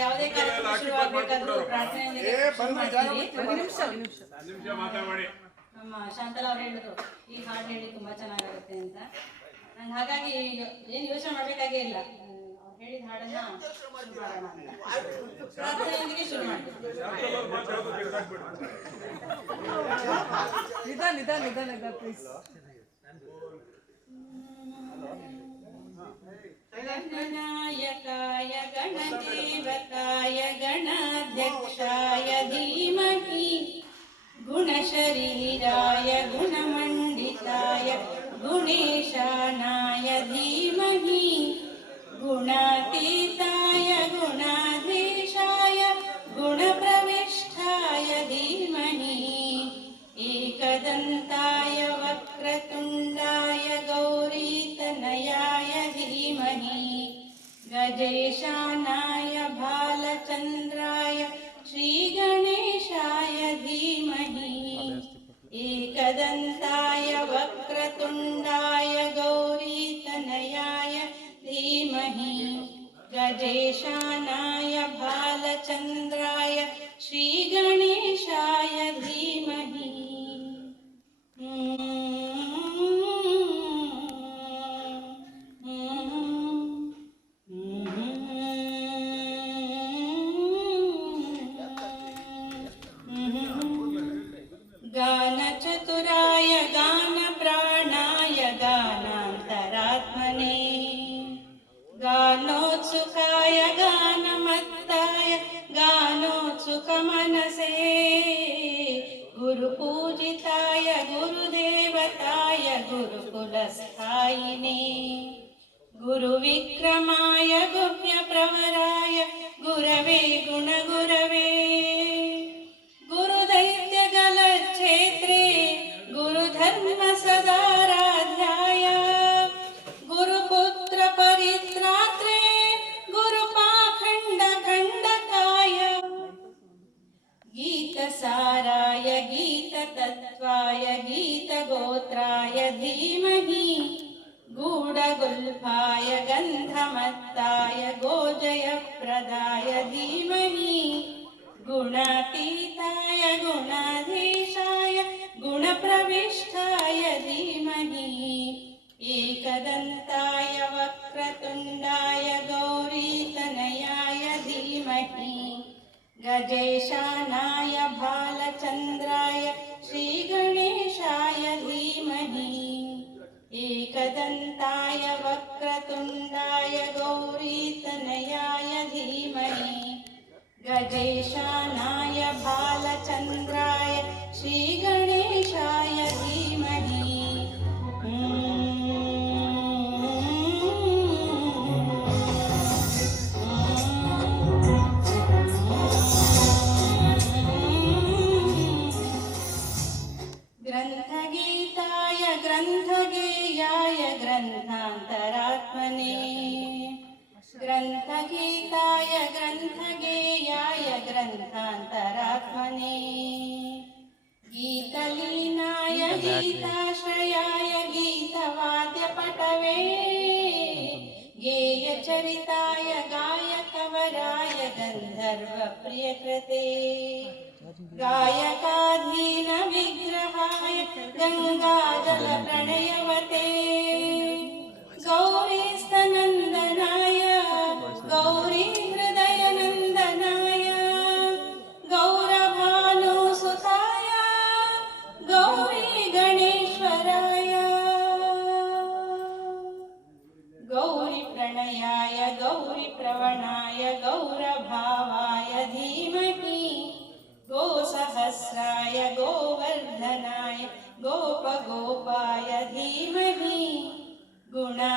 ಯಾವುದೇ ಕಾರ್ಯಕ್ರಮ ಶುರುವಾಗಬೇಕಾದ್ರೂ ಪ್ರಾರ್ಥನೆಯೊಂದಿಗೆ ಶುರು ಮಾಡ್ತೀವಿ. ನಮ್ಮ ಶಾಂತಲಾ ಅವ್ರು ಹೇಳಿದ್ರು ಈ ಹಾಡು ಹೇಳಿ ತುಂಬಾ ಚೆನ್ನಾಗಿರುತ್ತೆ ಅಂತ. ನಾನು ಹಾಗಾಗಿ ಏನು ಯೋಚನೆ ಮಾಡ್ಬೇಕಾಗೇ ಇಲ್ಲ, ಅವ್ರು ಹೇಳಿದ ಹಾಡನ್ನ ಶುರು ಮಾಡೋಣ ಅಂತ ಪ್ರಾರ್ಥನೆಯೊಂದಿಗೆ ಶುರು ಮಾಡ್ತೀವಿ. गणनायकाय गणदेवताय गणाध्यक्षाय धीमहि गुणशरीराय गुणमण्डिताय गुणेशानाय धीमहि गुणातीताय गुणाधीशाय गुणप्रविष्ठाय धीमहि एकदन्ताय वक्रतुण्डाय गौरीतनयाय धीमहि गजेशानाय भालचन्द्राय श्रीगणेशाय धीमहि एकदन्ताय वक्रतुण्डाय गौरीतनयाय धीमहि गजेशानाय भालचन्द्राय श्रीगणेशाय धीमहि गानचतुराय गानप्राणाय गानान्तरात्मने गानोत्सुकाय गानमत्ताय गानोत्सुकमनसे गुरुपूजिताय गुरुदेवताय गुरुकुलस्थायिने गुरुविक्रमाय गुह्यप्रवराय गुरवे गुणगुरवे गुरुदैत्यगलच्छेत्रे गुरुधर्मसदाराध्याय गुरुपुत्रपरित्रात्रे गुरुपाखण्डखण्डकाय गीतसाराय गीततत्त्वाय गीतगोत्राय धीमहि गूढगुल्फाय गन्धमत्ताय गोजयप्रदाय धीमहि गुणातीताय गुणाधीशाय गुणप्रविष्ठाय धीमहि एकदन्ताय वक्रतुण्डाय गौरीतनयाय धीमहि गजेशानाय भालचन्द्राय श्रीगणेशाय धीमहि एकदन्ताय वक्रतुण्डाय गौरीतनयाय धीमहि गजेशानाय भालचन्द्राय श्रीगणेशाय धीमहि ग्रन्थगीताय ग्रन्थगेयाय ग्रन्थान्तरात्मने ग्रन्थगीताय ग्रन्थगेयाय ग्रन्थान्तरात्मने गीतलीनाय गीताश्रयाय गीतवाद्यपटवे गेयचरिताय गायकवराय गन्धर्वप्रियकृते गायकाधीनविग्रहाय गङ्गाजलप्रणयवते गौरीस्तनन्दनाय गौरीहृदयनन्दनाय गौरभानुसुताय गौरीगणेश्वराय गौरीप्रणयाय गौरीप्रवणाय गौरभावाय धीमहि गोसहस्राय गोवर्धनाय गोपगोपाय धीमहि गुणा